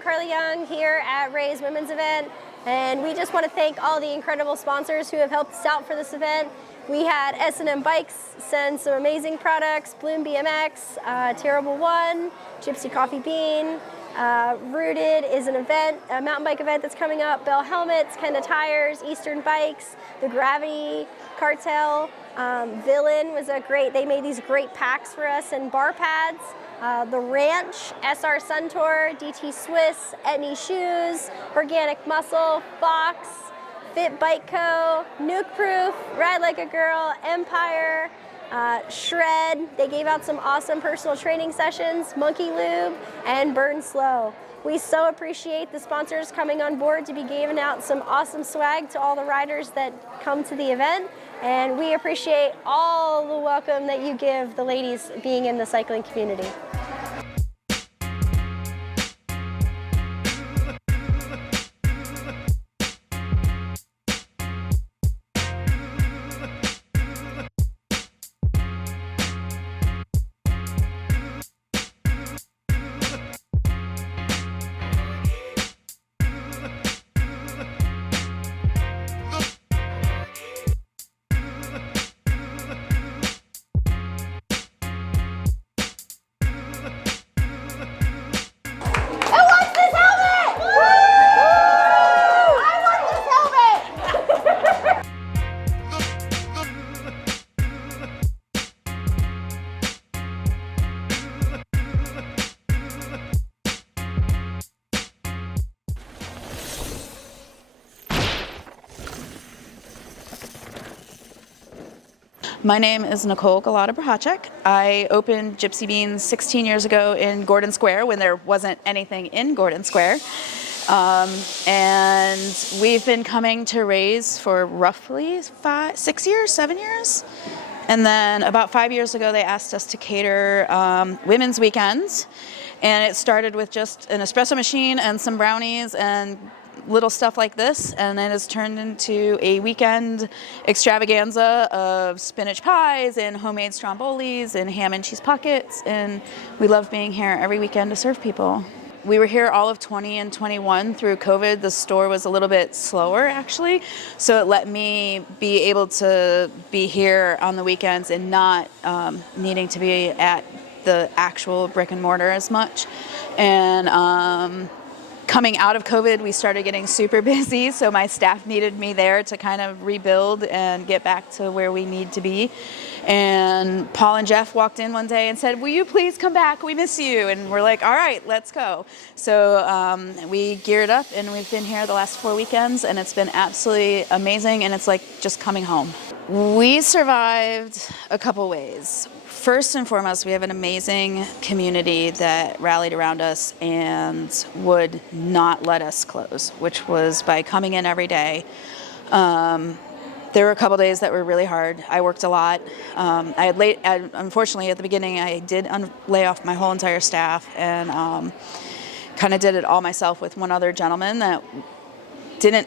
I'm Carly Young here at Ray's Women's Event, and we just want to thank all the incredible sponsors who have helped us out for this event. We had S&M Bikes send some amazing products, Bloom BMX, Terrible One, Gypsy Coffee Bean, Rooted is an event, a mountain bike event that's coming up, Bell Helmets, Kenda Tires, Eastern Bikes, the Gravity Cartel, Villain was they made these great packs for us and bar pads. The Ranch, SR Suntour, DT Swiss, Etney Shoes, Organic Muscle, Fox, Fit Bike Co., Nuke Proof, Ride Like a Girl, Empire, Shred. They gave out some awesome personal training sessions, Monkey Lube, and Burn Slow. We so appreciate the sponsors coming on board to be giving out some awesome swag to all the riders that come to the event. And we appreciate all the welcome that you give the ladies being in the cycling community. My name is Nicole Galata-Brahacek. I opened Gypsy Beans 16 years ago in Gordon Square when there wasn't anything in Gordon Square. And we've been coming to Ray's for roughly 7 years. And then about 5 years ago, they asked us to cater women's weekends. And it started with just an espresso machine and some brownies and little stuff like this, and it has turned into a weekend extravaganza of spinach pies and homemade strombolis and ham and cheese pockets, and we love being here every weekend to serve people. We were here all of 20 and 21 through COVID. The store was a little bit slower actually, so it let me be able to be here on the weekends and not needing to be at the actual brick and mortar as much. And coming out of COVID, we started getting super busy, so my staff needed me there to kind of rebuild and get back to where we need to be. And Paul and Jeff walked in one day and said, "Will you please come back? We miss you." And we're like, "All right, let's go." So we geared up, and we've been here the last 4 weekends, and it's been absolutely amazing, and it's like just coming home. We survived a couple ways. First and foremost, we have an amazing community that rallied around us and would not let us close, which was by coming in every day. There were a couple days that were really hard. I worked a lot. Unfortunately, at the beginning, I did lay off my whole entire staff and kind of did it all myself with one other gentleman that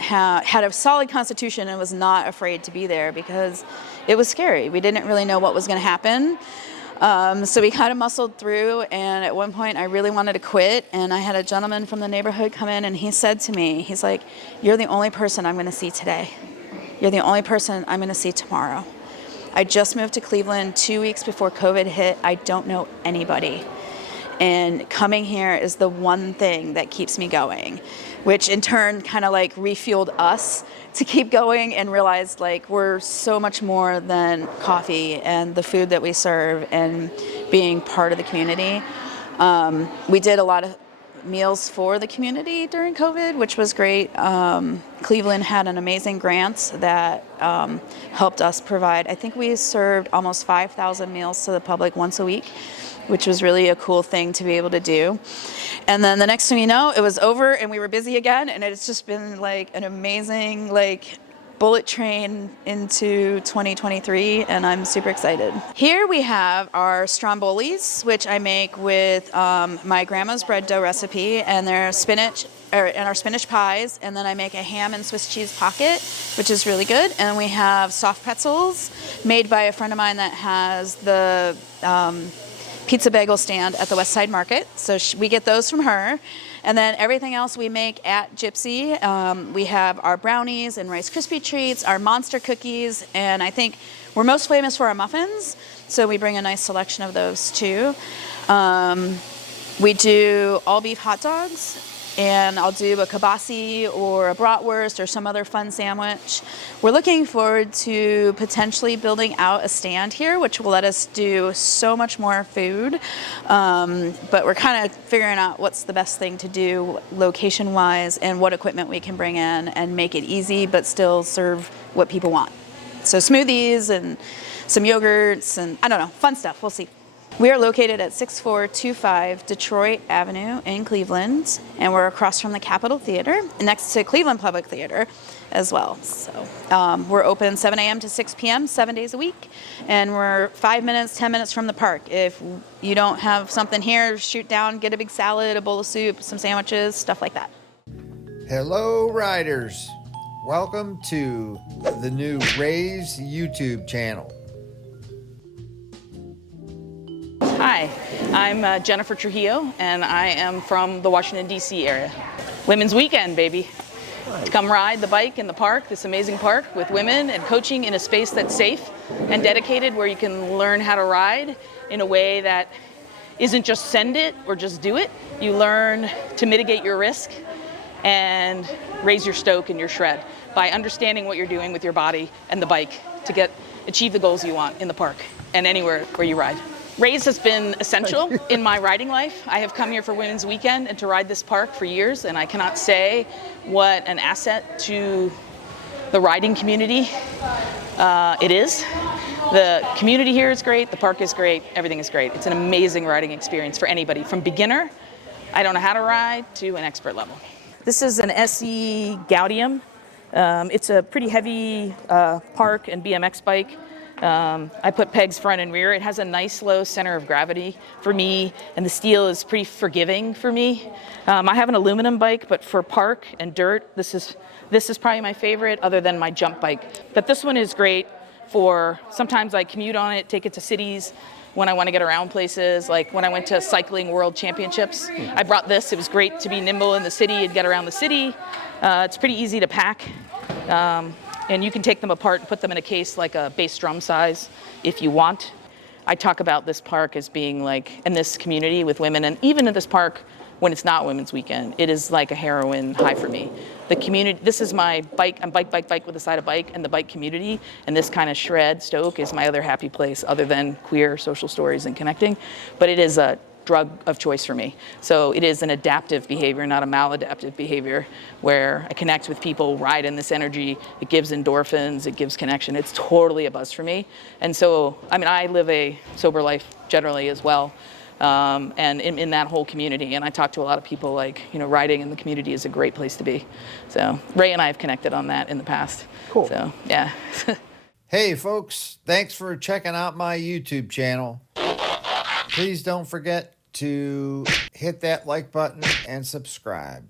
had a solid constitution and was not afraid to be there because it was scary. We didn't really know what was going to happen. So we kind of muscled through, and at one point I really wanted to quit, and I had a gentleman from the neighborhood come in, and he said to me, he's like, "You're the only person I'm going to see today. You're the only person I'm going to see tomorrow. I just moved to Cleveland 2 weeks before COVID hit. I don't know anybody. And coming here is the one thing that keeps me going," which in turn kind of like refueled us to keep going and realized like we're so much more than coffee and the food that we serve and being part of the community. We did a lot of meals for the community during COVID, which was great. Cleveland had an amazing grant that helped us provide. I think we served almost 5,000 meals to the public once a week, which was really a cool thing to be able to do. And then the next thing you know, it was over and we were busy again, and it's just been like an amazing bullet train into 2023, and I'm super excited. Here we have our strombolis, which I make with my grandma's bread dough recipe, and they're and our spinach pies, and then I make a ham and Swiss cheese pocket, which is really good. And we have soft pretzels made by a friend of mine that has the pizza bagel stand at the West Side Market. So we get those from her. And then everything else we make at Gypsy. We have our brownies and Rice Krispie treats, our monster cookies, and I think we're most famous for our muffins. So we bring a nice selection of those too. We do all beef hot dogs, and I'll do a kibasi or a bratwurst or some other fun sandwich. We're looking forward to potentially building out a stand here, which will let us do so much more food. But we're kind of figuring out what's the best thing to do location-wise and what equipment we can bring in and make it easy but still serve what people want. So smoothies and some yogurts and I don't know, fun stuff. We'll see. We are located at 6425 Detroit Avenue in Cleveland, and we're across from the Capitol Theater, next to Cleveland Public Theater as well. So we're open 7 a.m. to 6 p.m. 7 days a week, and we're 5 minutes, 10 minutes from the park. If you don't have something here, shoot down, get a big salad, a bowl of soup, some sandwiches, stuff like that. Hello, riders. Welcome to the new Raise YouTube channel. Hi, I'm Jennifer Trujillo, and I am from the Washington, D.C. area. Women's Weekend, baby. To come ride the bike in the park, this amazing park with women, and coaching in a space that's safe and dedicated, where you can learn how to ride in a way that isn't just send it or just do it. You learn to mitigate your risk and raise your stoke and your shred by understanding what you're doing with your body and the bike to achieve the goals you want in the park and anywhere where you ride. Raise has been essential in my riding life. I have come here for Women's Weekend and to ride this park for years, and I cannot say what an asset to the riding community it is. The community here is great, the park is great, everything is great. It's an amazing riding experience for anybody, from beginner, I don't know how to ride, to an expert level. This is an SE Gaudium. It's a pretty heavy park and BMX bike. I put pegs front and rear. It has a nice low center of gravity for me, and the steel is pretty forgiving for me. I have an aluminum bike, but for park and dirt, this is probably my favorite, other than my jump bike. But this one is great for, sometimes I commute on it, take it to cities when I want to get around places, like when I went to Cycling World Championships. I brought this. It was great to be nimble in the city and get around the city. It's pretty easy to pack. And you can take them apart and put them in a case like a bass drum size if you want. I talk about this park as being like, in this community with women, and even in this park when it's not Women's Weekend, it is like a heroin high for me. The community, this is my bike, I'm bike with a side of bike, and the bike community, and this kind of shred, stoke, is my other happy place other than queer social stories and connecting. But it is a drug of choice for me. So it is an adaptive behavior, not a maladaptive behavior, where I connect with people, ride in this energy. It gives endorphins, it gives connection. It's totally a buzz for me. And so, I mean, I live a sober life generally as well, and in that whole community. And I talk to a lot of people, like, you know, riding in the community is a great place to be. So Ray and I have connected on that in the past. Cool. So, yeah. Hey, folks, thanks for checking out my YouTube channel. Please don't forget to hit that like button and subscribe.